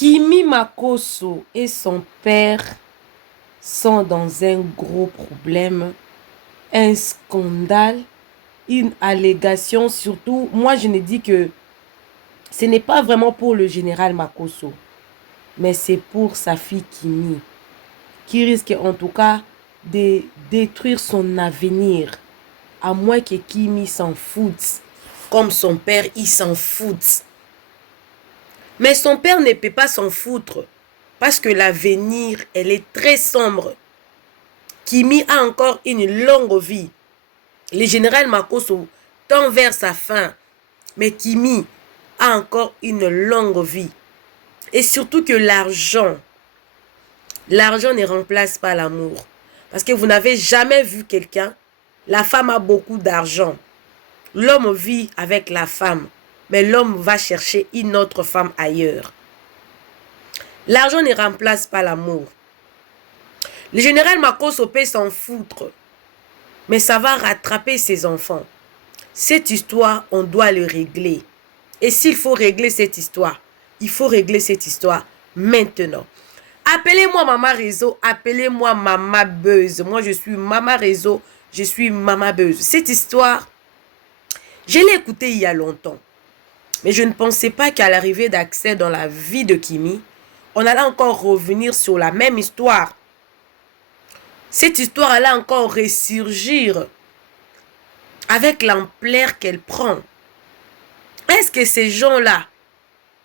Kimi Makosso et son père sont dans un gros problème, un scandale, une allégation. Surtout, moi je ne dis que ce n'est pas vraiment pour le général Makosso, mais c'est pour sa fille Kimi, qui risque en tout cas de détruire son avenir, à moins que Kimi s'en foute, comme son père, il s'en fout. Mais son père ne peut pas s'en foutre, parce que l'avenir, elle est très sombre. Kimi a encore une longue vie. Le général Makosso tend vers sa fin, mais Kimi a encore une longue vie. Et surtout que l'argent ne remplace pas l'amour. Parce que vous n'avez jamais vu quelqu'un, la femme a beaucoup d'argent. L'homme vit avec la femme, mais l'homme va chercher une autre femme ailleurs. L'argent ne remplace pas l'amour. Le général Makosso peut s'en foutre, mais ça va rattraper ses enfants. Cette histoire, on doit le régler. Et s'il faut régler cette histoire, il faut régler cette histoire maintenant. Appelez-moi Maman Réseau, appelez-moi Maman Beuse. Moi, je suis Maman Réseau, je suis Maman Beuse. Cette histoire, je l'ai écoutée il y a longtemps. Mais je ne pensais pas qu'à l'arrivée d'Accès dans la vie de Kimi, on allait encore revenir sur la même histoire. Cette histoire allait encore ressurgir avec l'ampleur qu'elle prend. Est-ce que ces gens-là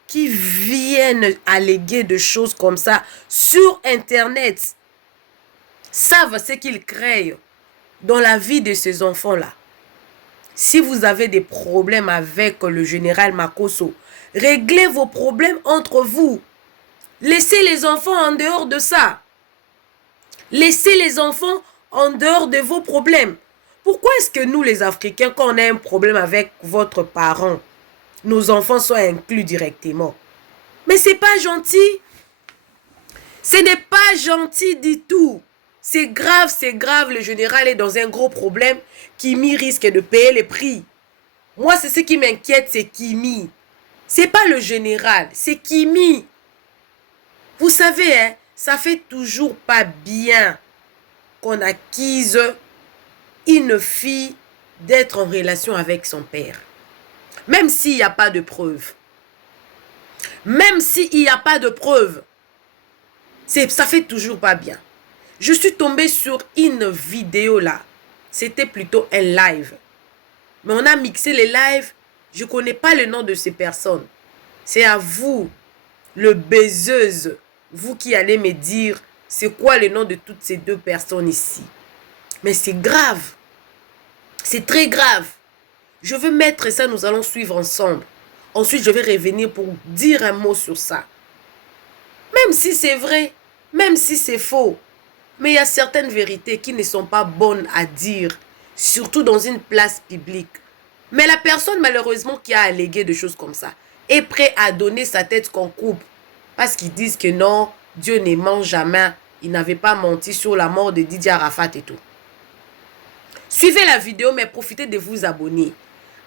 qui viennent alléguer de choses comme ça sur Internet savent ce qu'ils créent dans la vie de ces enfants-là? Si vous avez des problèmes avec le général Makosso, réglez vos problèmes entre vous. Laissez les enfants en dehors de ça. Laissez les enfants en dehors de vos problèmes. Pourquoi est-ce que nous, les Africains, quand on a un problème avec votre parent, nos enfants sont inclus directement? Mais c'est pas gentil. Ce n'est pas gentil du tout. C'est grave, le général est dans un gros problème. Kimi risque de payer les prix. Moi, c'est ce qui m'inquiète, c'est Kimi. C'est pas le général, c'est Kimi. Vous savez, hein, ça fait toujours pas bien qu'on acquise une fille d'être en relation avec son père. Même s'il n'y a pas de preuves. Même s'il n'y a pas de preuves. Ça fait toujours pas bien. Je suis tombée sur une vidéo là. C'était plutôt un live. Mais on a mixé les lives. Je ne connais pas le nom de ces personnes. C'est à vous, le baiseuse, vous qui allez me dire c'est quoi le nom de toutes ces deux personnes ici. Mais c'est grave. C'est très grave. Je veux mettre ça, nous allons suivre ensemble. Ensuite, je vais revenir pour dire un mot sur ça. Même si c'est vrai, même si c'est faux. Mais il y a certaines vérités qui ne sont pas bonnes à dire, surtout dans une place publique. Mais la personne, malheureusement, qui a allégué des choses comme ça, est prêt à donner sa tête qu'on coupe. Parce qu'ils disent que non, Dieu ne ment jamais. Il n'avait pas menti sur la mort de Didier Arafat et tout. Suivez la vidéo, mais profitez de vous abonner.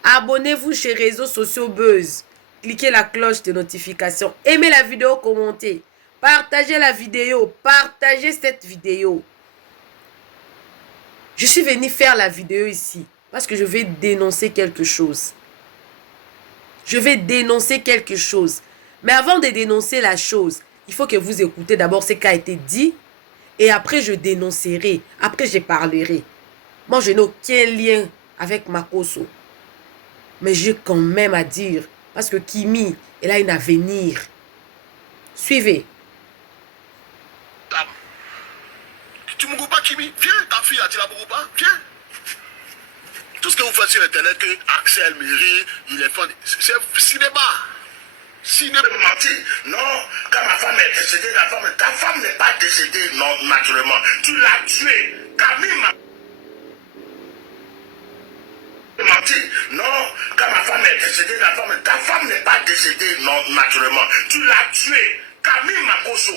Abonnez-vous chez Réseaux Sociaux Buzz. Cliquez la cloche de notification. Aimez la vidéo, commentez. Partagez la vidéo. Partagez cette vidéo. Je suis venue faire la vidéo ici parce que je vais dénoncer quelque chose. Je vais dénoncer quelque chose. Mais avant de dénoncer la chose, il faut que vous écoutez d'abord ce qui a été dit. Et après, je dénoncerai. Après, je parlerai. Moi, je n'ai aucun lien avec Makosso. Mais j'ai quand même à dire. Parce que Kimi, elle a un avenir. Suivez. Tu ne me pas, Kimi? Viens, ta fille, tu la beaucoup pas? Viens. Tout ce que vous faites sur Internet, que Axel Méry, il est fan, c'est cinéma. Cinéma. Menti. Non, quand ma femme est décédée, ta femme n'est pas décédée non, naturellement. Tu l'as tuée. Camille m'a menti. Non, quand ma femme est décédée, ta femme n'est pas décédée non, naturellement. Tu l'as tuée. Camille Makosso.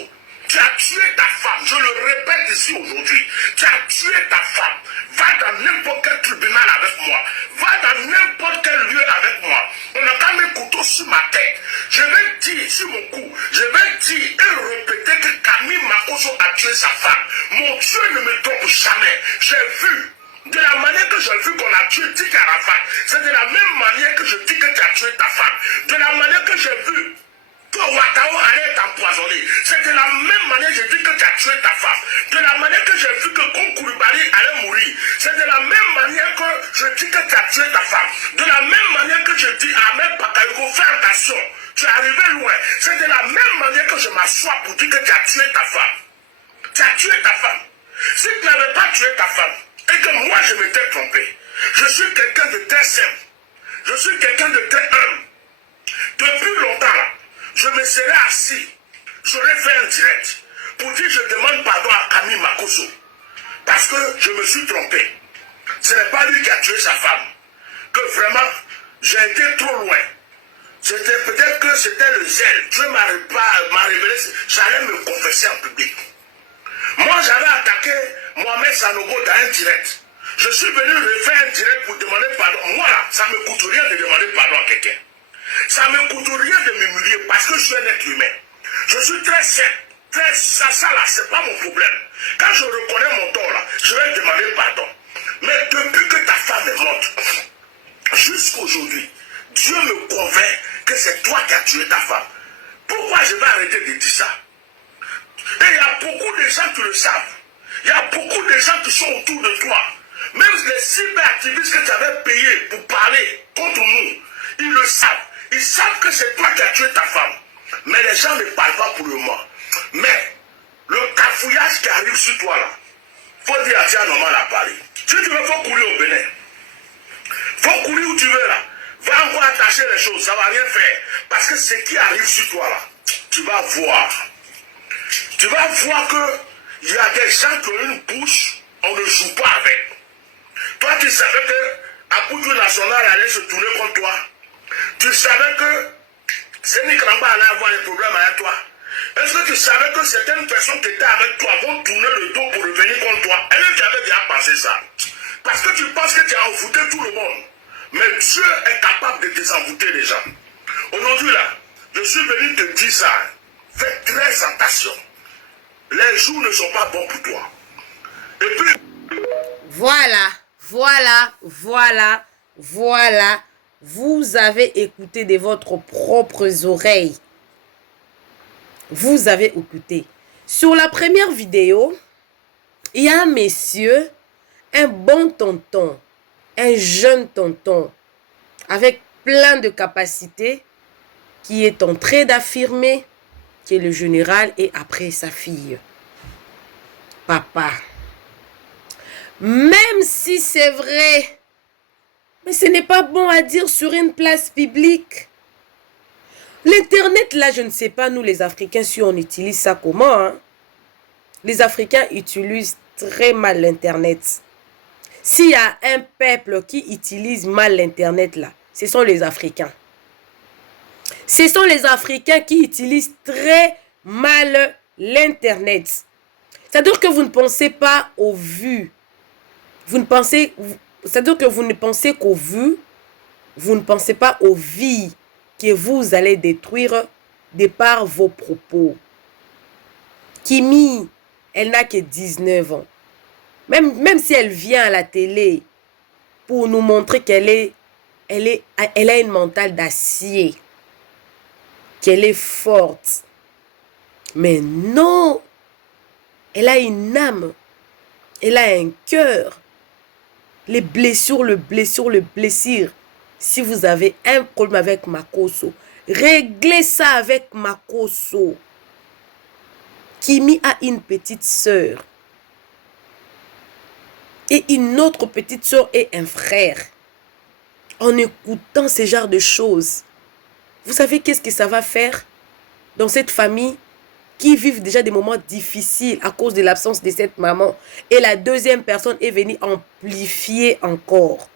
Tu as tué ta femme, je le répète ici aujourd'hui. Tu as tué ta femme. Va dans n'importe quel tribunal avec moi. Va dans n'importe quel lieu avec moi. On a quand même un couteau sur ma tête. Je vais dire sur mon cou. Je vais dire tué sa femme. Mon Dieu ne me trompe jamais. J'ai vu. De la manière que j'ai vu qu'on a tué Dick Arafat, c'est de la même manière que je dis que tu as tué ta femme. De la manière que j'ai vu que Ouattara allait t'empoisonner, c'est de la même manière que je dis que tu as tué ta femme. De la manière que j'ai vu que Konkoulibaly allait mourir, c'est de la même manière que je dis que tu as tué ta femme. De la même manière que je dis à Ahmed Bakayoko, fais attention, tu es arrivé loin. C'est de la même manière que je m'assois pour dire que tu as tué ta femme. Tu as tué ta femme. Si tu n'avais pas tué ta femme, et que moi je m'étais trompé, je suis quelqu'un de très simple, je suis quelqu'un de très humble. Depuis longtemps, là, je me serais assis, j'aurais fait un direct pour dire je demande pardon à Camille Makosso, parce que je me suis trompé. Ce n'est pas lui qui a tué sa femme, que vraiment j'ai été trop loin. C'était peut-être que c'était le zèle. Dieu m'a révélé, j'allais me confesser en public. Moi, j'avais attaqué Mohamed Sanogo dans un direct. Je suis venu refaire un direct pour demander pardon. Moi, là, ça ne me coûte rien de demander pardon à quelqu'un. Ça ne me coûte rien de m'humilier parce que je suis un être humain. Je suis très simple. Ça là, c'est pas mon problème. Quand je reconnais mon tort, là, je vais demander pardon. Mais depuis que ta femme est morte, jusqu'aujourd'hui, Dieu me convainc que c'est toi qui as tué ta femme. Pourquoi je vais arrêter de dire ça? Et il y a beaucoup de gens qui le savent. Il y a beaucoup de gens qui sont autour de toi. Même les cyberactivistes que tu avais payés pour parler contre nous, ils le savent. Ils savent que c'est toi qui as tué ta femme. Mais les gens ne parlent pas pour le moment. Mais le cafouillage qui arrive sur toi là, il faut dire à Tia Normal à Paris. Si tu veux, il faut courir au Bénin. Il faut courir où tu veux là. Va encore attacher les choses, ça ne va rien faire. Parce que ce qui arrive sur toi là, tu vas voir. Tu vas voir qu'il y a des gens qui ont une bouche, on ne joue pas avec. Toi, tu savais que Apoudou National allait se tourner contre toi. Tu savais que Séné Kramba allait avoir des problèmes avec toi. Est-ce que tu savais que certaines personnes qui étaient avec toi vont tourner le dos pour revenir contre toi? Est-ce que tu avais déjà pensé ça? Parce que tu penses que tu as envoûté tout le monde. Mais Dieu est capable de désenvoûter les gens. Aujourd'hui, là, je suis venu te dire ça. Fais très attention. Les jours ne sont pas bons pour toi. Et puis... Voilà. Vous avez écouté de votre propres oreilles. Vous avez écouté. Sur la première vidéo, il y a un monsieur, un bon tonton, un jeune tonton, avec plein de capacités, qui est en train d'affirmer qui est le général et après sa fille. Papa. Même si c'est vrai, mais ce n'est pas bon à dire sur une place publique. L'Internet, là, je ne sais pas, nous les Africains, si on utilise ça comment. Hein? Les Africains utilisent très mal l'Internet. S'il y a un peuple qui utilise mal l'Internet, là, ce sont les Africains. Ce sont les Africains qui utilisent très mal l'Internet. C'est-à-dire que vous ne pensez pas aux vues. C'est-à-dire que vous ne pensez qu'aux vues. Vous ne pensez pas aux vies que vous allez détruire de par vos propos. Kimi, elle n'a que 19 ans. Même si elle vient à la télé pour nous montrer qu'elle a une mentale d'acier, qu'elle est forte. Mais non, elle a une âme, elle a un cœur. Les blessures. Si vous avez un problème avec Makosso, réglez ça avec Makosso. Kimi a une petite sœur. Et une autre petite sœur et un frère. En écoutant ce genre de choses, vous savez qu'est-ce que ça va faire dans cette famille qui vivent déjà des moments difficiles à cause de l'absence de cette maman. Et la deuxième personne est venue amplifier encore.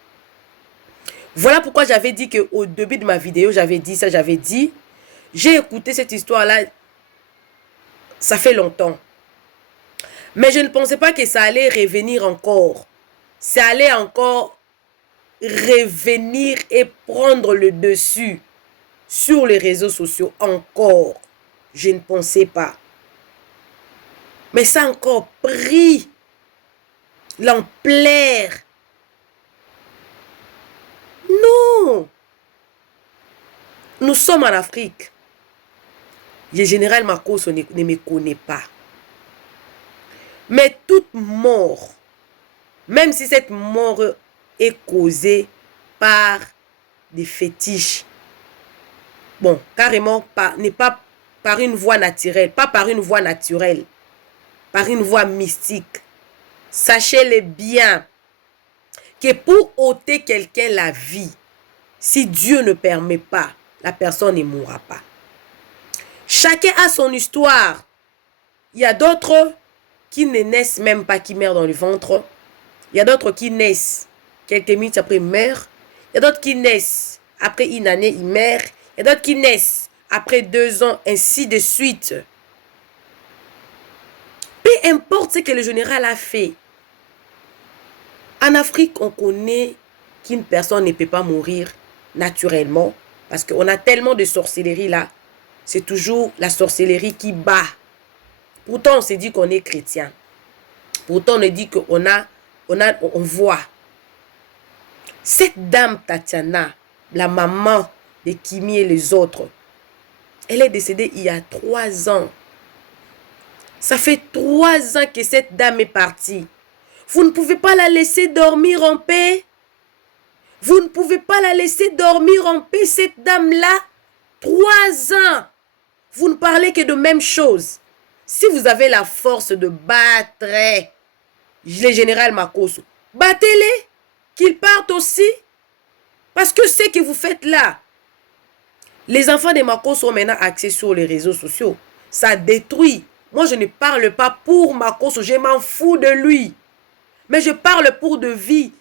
Voilà pourquoi j'avais dit qu'au début de ma vidéo, j'avais dit ça, j'ai écouté cette histoire-là, ça fait longtemps. Mais je ne pensais pas que ça allait revenir encore. Ça allait encore revenir et prendre le dessus sur les réseaux sociaux encore. Je ne pensais pas. Mais ça a encore pris l'ampleur. Non. Nous sommes en Afrique. Le général Makosso ne me connaît pas. Mais toute mort, même si cette mort est causée par des fétiches, bon, carrément, n'est pas par une voie naturelle, pas par une voie naturelle, par une voie mystique. Sachez-le bien, que pour ôter quelqu'un la vie, si Dieu ne permet pas, la personne ne mourra pas. Chacun a son histoire. Il y a d'autres qui ne naissent même pas, qui meurent dans le ventre. Il y a d'autres qui naissent quelques minutes après, ils meurent. Il y a d'autres qui naissent après une année, ils meurent. Il y a d'autres qui naissent après 2 ans, ainsi de suite. Peu importe ce que le général a fait. En Afrique, on connaît qu'une personne ne peut pas mourir naturellement parce qu'on a tellement de sorcellerie là. C'est toujours la sorcellerie qui bat. Pourtant, on se dit qu'on est chrétien. Pourtant, on dit qu'on on voit. Cette dame Tatiana, la maman de Kimi et les autres, elle est décédée il y a 3 ans. Ça fait 3 ans que cette dame est partie. Vous ne pouvez pas la laisser dormir en paix. Vous ne pouvez pas la laisser dormir en paix, cette dame-là. 3 ans. Vous ne parlez que de même chose. Si vous avez la force de battre le général Makosso, battez-les, qu'ils partent aussi. Parce que ce que vous faites là, les enfants de Makosso ont maintenant accès sur les réseaux sociaux. Ça détruit. Moi, je ne parle pas pour Makosso, je m'en fous de lui. Mais je parle pour des vies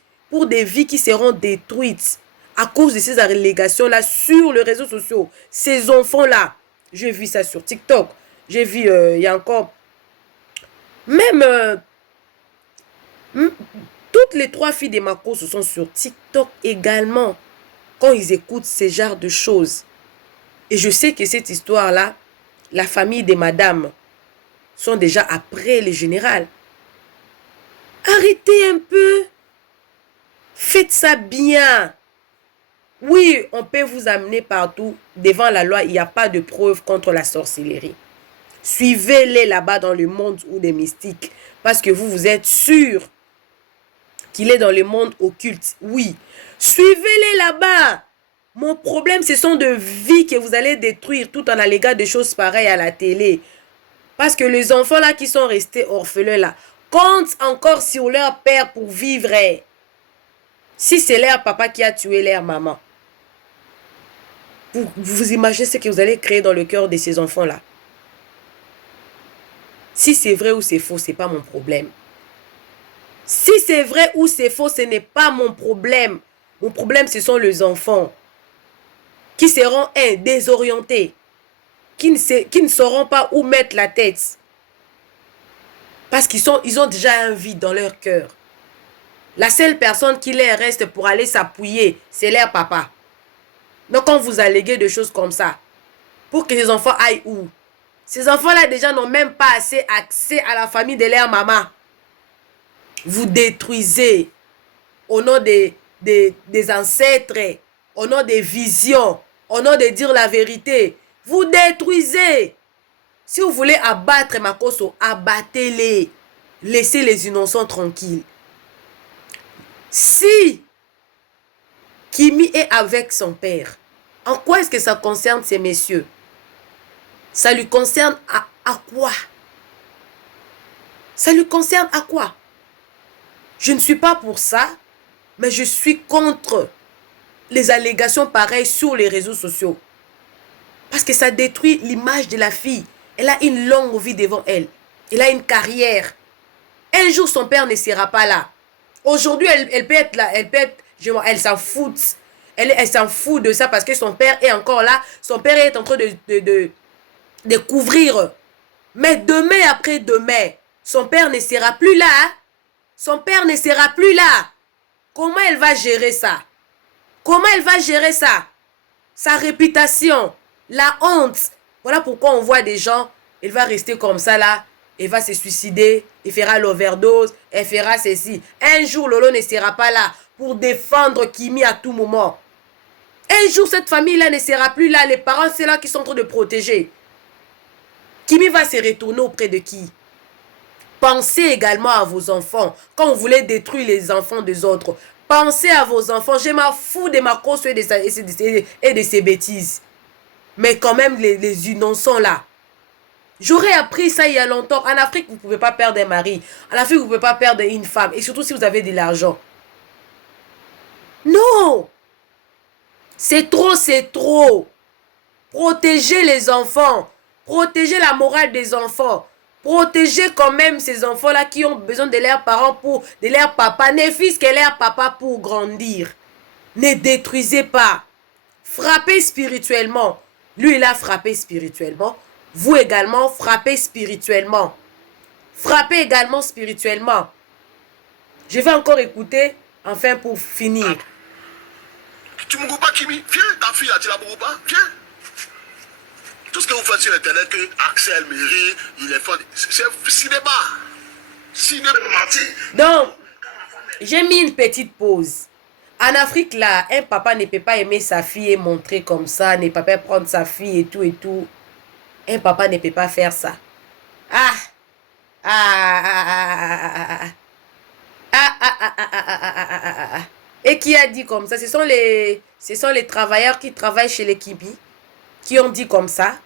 qui seront détruites à cause de ces allégations-là sur les réseaux sociaux. Ces enfants-là, j'ai vu ça sur TikTok. J'ai vu, il y a encore... Même... toutes les 3 filles de Makosso sont sur TikTok également. Quand ils écoutent ce genre de choses. Et je sais que cette histoire-là, la famille de madame sont déjà après le général. Arrêtez un peu. Faites ça bien. Oui, on peut vous amener partout. Devant la loi, il n'y a pas de preuve contre la sorcellerie. Suivez-les là-bas dans le monde ou des mystiques. Parce que vous êtes sûr qu'il est dans le monde occulte. Oui. Suivez-les là-bas. Mon problème, ce sont de vies que vous allez détruire tout en alléguant des choses pareilles à la télé. Parce que les enfants là qui sont restés orphelins là, comptent encore sur leur père pour vivre. Si c'est leur papa qui a tué leur maman, vous imaginez ce que vous allez créer dans le cœur de ces enfants-là. Si c'est vrai ou c'est faux, ce n'est pas mon problème. Si c'est vrai ou c'est faux, ce n'est pas mon problème. Mon problème, ce sont les enfants qui seront désorientés, qui ne sauront pas où mettre la tête. Parce qu'ils ont déjà un vide dans leur cœur. La seule personne qui leur reste pour aller s'appuyer, c'est leur papa. Donc quand vous alléguez des choses comme ça, pour que les enfants aillent où? Ces enfants-là déjà n'ont même pas assez accès à la famille de leur maman. Vous détruisez au nom des ancêtres, au nom des visions, au nom de dire la vérité. Vous détruisez. Si vous voulez abattre Makosso, abattez-les. Laissez les innocents tranquilles. Si Kimi est avec son père, en quoi est-ce que ça concerne ces messieurs? Ça lui concerne à quoi? Ça lui concerne à quoi? Je ne suis pas pour ça, mais je suis contre les allégations pareilles sur les réseaux sociaux. Parce que ça détruit l'image de la fille. Elle a une longue vie devant elle. Elle a une carrière. Un jour, son père ne sera pas là. Aujourd'hui, elle peut être là. Elle s'en fout. Elle s'en fout de ça parce que son père est encore là. Son père est en train de couvrir. Mais demain après demain, son père ne sera plus là. Son père ne sera plus là. Comment elle va gérer ça? Comment elle va gérer ça? Sa réputation, la honte. Voilà pourquoi on voit des gens, il va rester comme ça là. elle va se suicider, elle fera l'overdose, elle fera ceci. Un jour, Lolo ne sera pas là pour défendre Kimi à tout moment. Un jour, cette famille-là ne sera plus là. Les parents, c'est là qui sont en train de protéger. Kimi va se retourner auprès de qui? Pensez également à vos enfants. Quand vous voulez détruire les enfants des autres, pensez à vos enfants. Je m'en fous de ma cause et de ces bêtises. Mais quand même, les innocents là. J'aurais appris ça il y a longtemps. En Afrique, vous ne pouvez pas perdre un mari. En Afrique, vous ne pouvez pas perdre une femme. Et surtout si vous avez de l'argent. Non! C'est trop, c'est trop. Protégez les enfants. Protégez la morale des enfants. Protégez quand même ces enfants-là qui ont besoin de leurs parents de leur papa. Ne fils que leur papa pour grandir. Ne détruisez pas. Frappez spirituellement. Lui, il a frappé spirituellement. Vous également, frappez spirituellement. Frappez également spirituellement. Je vais encore écouter, enfin pour finir. Tu me pas, Kimi? Viens, ta fille, tu la beaucoup pas? Viens. Tout ce que vous faites sur Internet, que Axel Méry, il est fort. C'est cinéma. Cinéma. Donc, j'ai mis une petite pause. En Afrique, là, un papa ne peut pas aimer sa fille et montrer comme ça, ne peut pas prendre sa fille et tout et tout. Un papa ne peut pas faire ça. Et qui a dit comme ça? Ce sont les travailleurs qui travaillent chez les Kibi qui ont dit comme ça.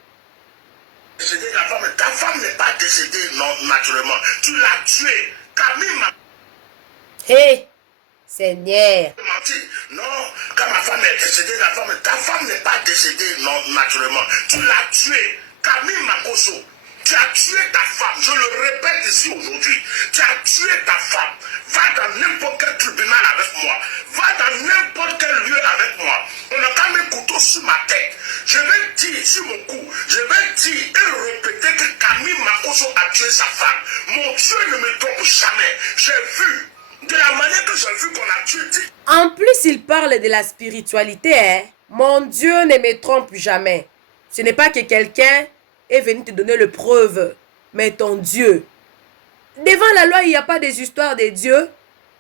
Ta femme n'est pas décédée naturellement. Tu l'as tuée. Camille m'a... Hé, Seigneur. Non, quand ma femme est décédée, ta femme n'est pas décédée naturellement. Tu l'as tuée. Camille Makoso, tu as tué ta femme. Je le répète ici aujourd'hui. Tu as tué ta femme. Va dans n'importe quel tribunal avec moi. Va dans n'importe quel lieu avec moi. On a quand même un couteau sur ma tête. Je vais dire sur mon cou, je vais dire et répéter que Camille Makoso a tué sa femme. Mon Dieu ne me trompe jamais. J'ai vu, de la manière que j'ai vu qu'on a tué. En plus, il parle de la spiritualité. Hein? Mon Dieu ne me trompe jamais. Ce n'est pas que quelqu'un est venu te donner le preuve, mais ton Dieu. Devant la loi, il n'y a pas des histoires de Dieu.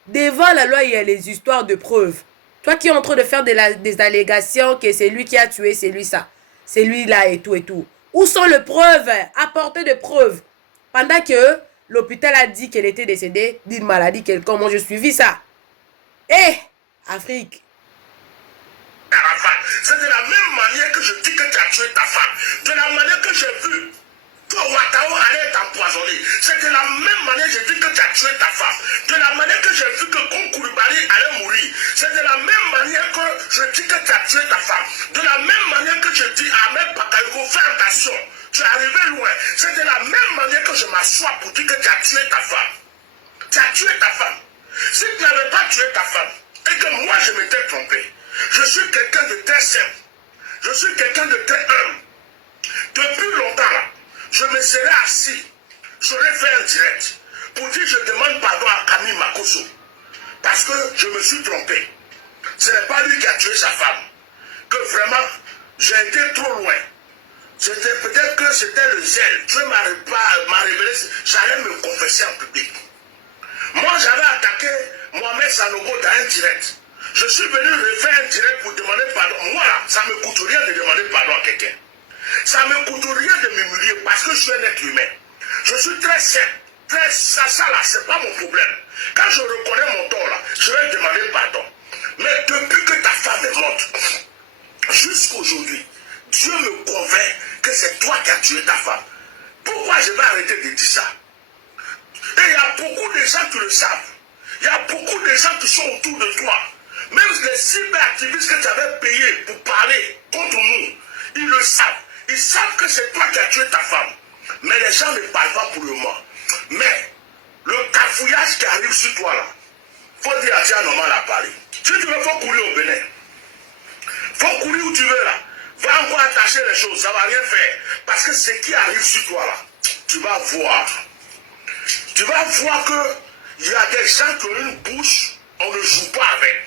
Devant la loi, il y a les histoires de preuves. Toi qui es en train de faire des allégations que c'est lui qui a tué, c'est lui ça. C'est lui là et tout et tout. Où sont les preuves? Apportez des preuves. Pendant que l'hôpital a dit qu'elle était décédée d'une maladie quelconque, moi je suivi ça. Afrique. C'est de la même manière que je dis que tu as tué ta femme. De la manière que j'ai vu que Ouattao allait t'empoisonner. C'est de la même manière que je dis que tu as tué ta femme. De la manière que j'ai vu que Konkoulibaly allait mourir. C'est de la même manière que je dis que tu as tué ta femme. De la même manière que je dis à Ahmed Bakayoko, fais attention. Tu es arrivé loin. C'est de la même manière que je m'assois pour dire que tu as tué ta femme. Tu as tué ta femme. Si tu n'avais pas tué ta femme et que moi je m'étais trompé, je suis quelqu'un de très simple. Je suis quelqu'un de très humble. Depuis longtemps, là, je me serais assis. J'aurais fait un direct pour dire je demande pardon à Camille Makoso. Parce que je me suis trompé. Ce n'est pas lui qui a tué sa femme. Que vraiment, j'ai été trop loin. C'était peut-être que c'était le zèle. Dieu m'a révélé. J'allais me confesser en public. Moi, j'avais attaqué Mohamed Sanogo dans un direct. Je suis venu refaire un direct pour demander pardon. Moi, là, ça ne me coûte rien de demander pardon à quelqu'un. Ça ne me coûte rien de m'humilier parce que je suis un être humain. Je suis très simple. Ça là, c'est pas mon problème. Quand je reconnais mon tort, là, je vais demander pardon. Mais depuis que ta femme est morte, jusqu'aujourd'hui, Dieu me convainc que c'est toi qui as tué ta femme. Pourquoi je vais arrêter de dire ça? Et il y a beaucoup de gens qui le savent. Il y a beaucoup de gens qui sont autour de toi. Même les cyberactivistes que tu avais payés pour parler contre nous, ils le savent. Ils savent que c'est toi qui as tué ta femme. Mais les gens ne parlent pas pour le moment. Mais le cafouillage qui arrive sur toi là, il faut dire à Tia Normal à Paris. Si tu veux, il faut courir au Bénin. Il faut courir où tu veux là. Va encore attacher les choses, ça ne va rien faire. Parce que ce qui arrive sur toi là, tu vas voir. Tu vas voir qu'il y a des gens qui ont une bouche, on ne joue pas avec.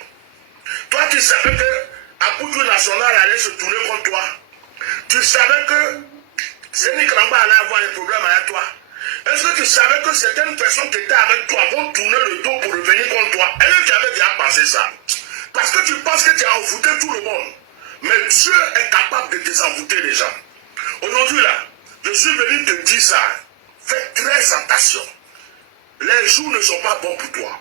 Toi, tu savais que Apoudou National allait se tourner contre toi. Tu savais que Zénik Ramba allait avoir des problèmes avec toi. Est-ce que tu savais que certaines personnes qui étaient avec toi vont tourner le dos pour revenir contre toi. Elle qui avait déjà pensé ça. Parce que tu penses que tu as envoûté tout le monde. Mais Dieu est capable de désenvoûter les gens. Aujourd'hui, là, je suis venu te dire ça. Fais très attention. Les jours ne sont pas bons pour toi.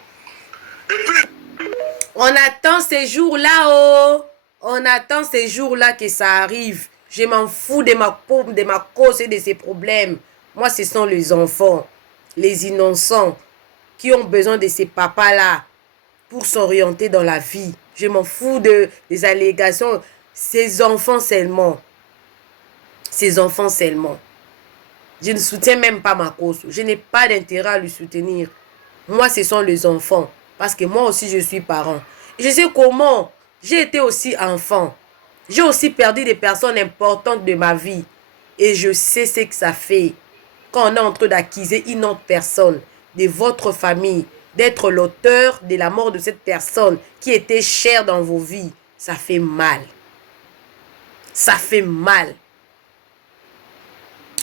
Et puis... On attend ces jours-là, oh. On attend ces jours-là que ça arrive. Je m'en fous de ma paume, de ma cause et de ses problèmes. Moi, ce sont les enfants, les innocents, qui ont besoin de ces papas-là pour s'orienter dans la vie. Je m'en fous des allégations. Ces enfants seulement. Ces enfants seulement. Je ne soutiens même pas ma cause. Je n'ai pas d'intérêt à lui soutenir. Moi, ce sont les enfants. Parce que moi aussi, je suis parent. Et je sais comment. J'ai été aussi enfant. J'ai aussi perdu des personnes importantes de ma vie. Et je sais ce que ça fait. Quand on est en train d'accuser une autre personne de votre famille, d'être l'auteur de la mort de cette personne qui était chère dans vos vies, ça fait mal. Ça fait mal.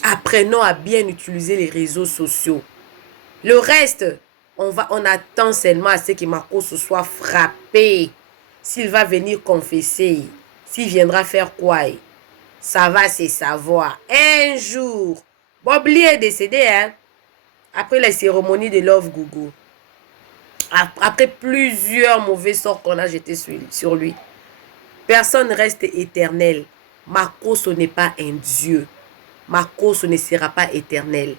Apprenons à bien utiliser les réseaux sociaux. Le reste, on attend seulement à ce que Marco se soit frappé. S'il va venir confesser, s'il viendra faire quoi, ça va se savoir. Un jour, Bobli est décédé, hein, après les cérémonies de Love Gougou. Après plusieurs mauvais sorts qu'on a jetés sur lui. Personne ne reste éternel. Marco, ce n'est pas un Dieu. Marco, ce ne sera pas éternel.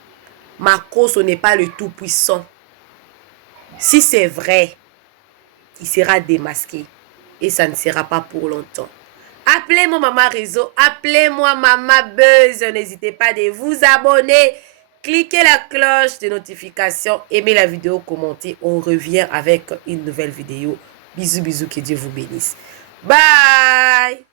Marco, ce n'est pas le Tout-Puissant. Si c'est vrai, il sera démasqué. Et ça ne sera pas pour longtemps. Appelez-moi Maman Réseau. Appelez-moi Maman Buzz. N'hésitez pas de vous abonner. Cliquez la cloche de notification. Aimez la vidéo, commentez. On revient avec une nouvelle vidéo. Bisous, bisous. Que Dieu vous bénisse. Bye.